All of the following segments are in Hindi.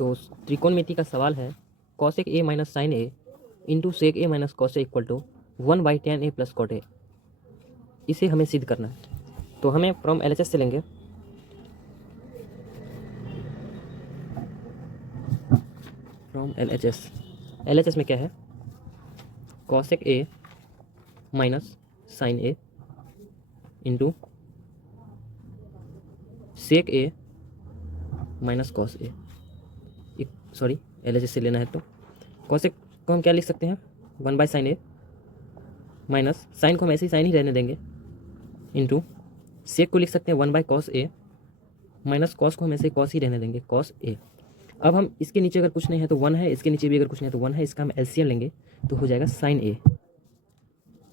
तो त्रिकोणमिति का सवाल है cosec a minus sine a into sec a minus cos a equal to 1/tan a plus cot a. इसे हमें सिद्ध करना है, तो हमें फ्रॉम LHS से लेंगे। फ्रॉम LHS में क्या है, cosec a minus sine a into sec a minus cos a. Sorry, LHS से लेना है तो कॉसेक को हम क्या लिख सकते हैं, 1/sin ए माइनस साइन को हम ऐसे ही साइन ही रहने देंगे इंटू सेक को लिख सकते हैं 1/cos ए माइनस कॉस को हम ऐसे कॉस ही रहने देंगे cos ए। अब हम इसके नीचे अगर कुछ नहीं है तो 1 है, इसके नीचे भी अगर कुछ नहीं है तो 1 है, इसका हम LCM लेंगे तो हो जाएगा साइन ए।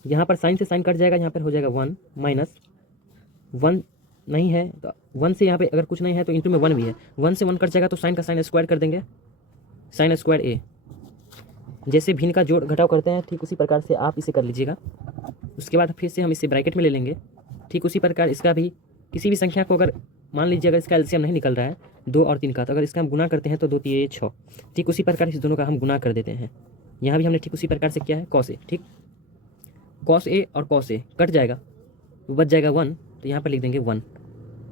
यहाँ पर साइन से साइन कट जाएगा, यहाँ पर हो जाएगा 1 माइनस 1 नहीं है तो 1 से यहाँ पे अगर कुछ नहीं है तो इंटू में 1 भी है, 1 से 1 कट जाएगा तो साइन का साइन स्क्वायर कर देंगे, साइन स्क्वायर ए। जैसे भिन्न का जोड़ घटाव करते हैं ठीक उसी प्रकार से आप इसे कर लीजिएगा। उसके बाद फिर से हम इसे ब्रैकेट में ले लेंगे। ठीक उसी प्रकार इसका भी किसी भी संख्या को अगर मान लीजिए अगर इसका एलसीएम नहीं निकल रहा है 2 और 3 का, तो अगर इसका हम गुना करते हैं तो 2 3 6, ठीक उसी प्रकार इस दोनों का हम गुना कर देते हैं। यहाँ भी हमने ठीक उसी प्रकार से किया है कॉस ए। ठीक, कॉस ए और कॉस ए कट जाएगा तो बच जाएगा 1, तो यहाँ पर लिख देंगे 1।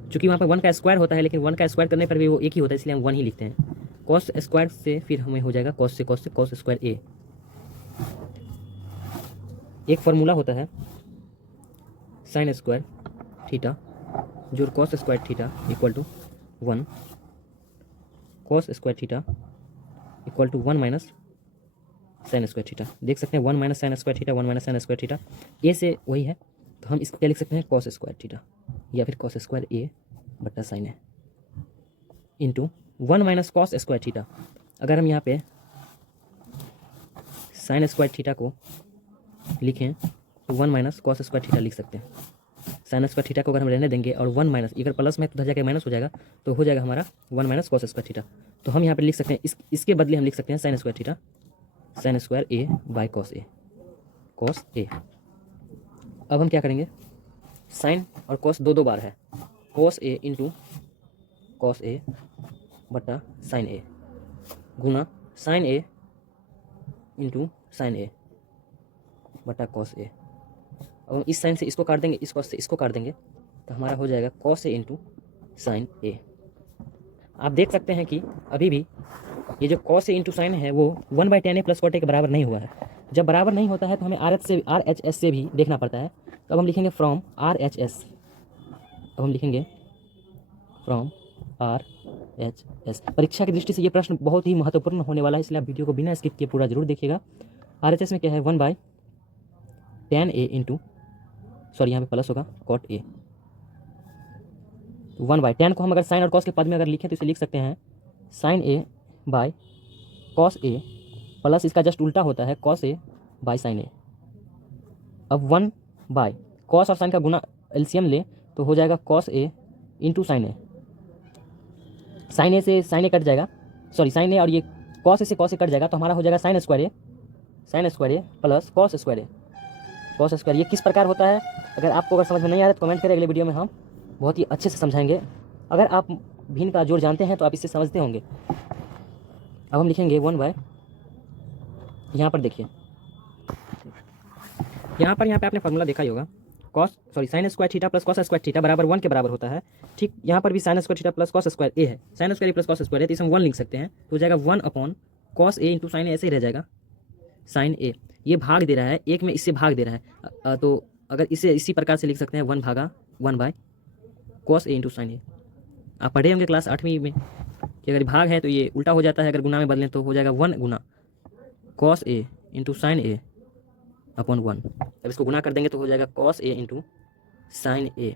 चूँकि वहाँ पर 1 का स्क्वायर होता है लेकिन 1 का स्क्वायर करने पर भी वो एक ही होता है, इसलिए हम 1 ही लिखते हैं। कॉस स्क्वायर से फिर हमें हो जाएगा कॉस से कॉस स्क्वायर ए। एक फार्मूला होता है साइन स्क्वायर थीटा जो cos square theta equal to 1, cos square theta equal to 1 minus sine square theta. देख सकते हैं 1 minus sine square theta, 1 minus sine square theta A से वही है, तो हम इसको क्या लिख सकते हैं कॉस स्क्वायर थीटा या फिर कॉस स्क्वायर ए बट्टा साइन है into 1 minus cos square theta. अगर हम यहाँ पे साइन स्क्वायर थीटा को लिखें तो 1 माइनस कॉस स्क्वायर थीटा लिख सकते हैं। साइन स्क्वायर थीटा को अगर हम रहने देंगे और 1 माइनस, अगर प्लस में तो इधर जाके माइनस हो जाएगा तो हो जाएगा हमारा 1 माइनस कॉस स्क्वायर थीटा। तो हम यहाँ पे लिख सकते हैं इसके बदले हम लिख सकते हैं sine square theta sine square A by cos A. अब हम क्या करेंगे, साइन और कॉस दो बार है, cos A into cos A बटा sign A Guna sign a into sine ए बटा कॉस ए। अब हम इस साइन से इसको काट देंगे, इस कॉस से इसको काट देंगे तो हमारा हो जाएगा कॉस ए इंटू साइन ए। आप देख सकते हैं कि अभी भी ये जो कॉस ए इंटू साइन है वो 1/tan a प्लस कॉट ए के बराबर नहीं हुआ है। जब बराबर नहीं होता है तो हमें RHS से भी देखना पड़ता है। तो अब हम लिखेंगे फ्रॉम RHS, अब हम लिखेंगे फ्रॉम RHS। परीक्षा की दृष्टि से ये प्रश्न बहुत ही महत्वपूर्ण होने वाला है, इसलिए आप वीडियो को बिना स्किप किए पूरा जरूर देखिएगा। RHS में क्या है 1/tan a इंटू, सॉरी यहाँ पे प्लस होगा कॉट ए, 1/tan को हम अगर साइन और कॉस के पद में अगर लिखें तो इसे लिख सकते हैं sine a by cos a plus इसका जस्ट उल्टा होता है cos a by sine a. अब 1 कॉस और साइन का गुना एलसीएम ले तो हो जाएगा cos A into sine A. Sign ए से साइन ए कट जाएगा, सॉरी साइन ए और ये कॉस ए से कॉस ए कट जाएगा तो हमारा हो जाएगा sign square A plus cos square. ये किस प्रकार होता है, अगर आपको समझ में नहीं आ रहा है तो कमेंट करें, अगले वीडियो में हम बहुत ही अच्छे से समझाएंगे। अगर आप भिन्न का जोड़ जानते हैं तो आप इससे समझते होंगे। अब हम लिखेंगे 1 यहाँ पर देखिए, यहाँ पे आपने फार्मूला देखा ही होगा, sign square theta plus cos square theta बराबर 1 के बराबर होता है। ठीक, यहाँ पर भी sine square theta plus cos square A है, sine square A plus cos square है तो इसे हम 1 लिख सकते हैं, तो हो जाएगा 1/cos ए इंटू साइन ए, ऐसे ही रह जाएगा साइन ए। ये भाग दे रहा है, एक में इससे भाग दे रहा है, तो अगर इसे इसी प्रकार से लिख सकते हैं 1/cos ए इंटू साइन ए। आप पढ़े होंगे क्लास 8वीं में कि अगर भाग है तो ये उल्टा हो जाता है, अगर गुना में बदलें तो हो जाएगा 1 गुना cos ए इंटू साइन ए अपॉन 1। अब इसको गुना कर देंगे तो हो जाएगा cos ए इंटू साइन ए,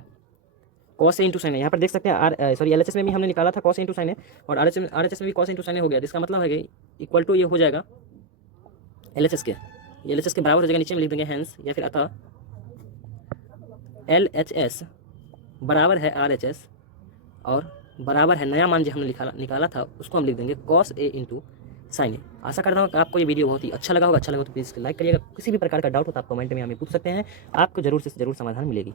cos ए इंटू साइन ए। यहाँ पर देख सकते हैं LHS में भी हमने निकाला था cos ए इंटू साइन ए, और RHS में भी cos ए इंटू साइन ए हो गया, जिसका मतलब है कि इक्वल टू ये हो जाएगा LHS के बराबर हो जाएगा, नीचे में लिख देंगे हैंस या फिर अतः LHS बराबर है RHS और बराबर है नया मान जो हमने निकाला था उसको हम लिख देंगे cos ए इंटू साइन ए। आशा करता हूँ कि आपको ये वीडियो बहुत ही अच्छा लगा तो प्लीज़ लाइक करिएगा। किसी भी प्रकार का डाउट हो तो आप कमेंट में हमें पूछ सकते हैं, आपको जरूर से जरूर समाधान मिलेगी।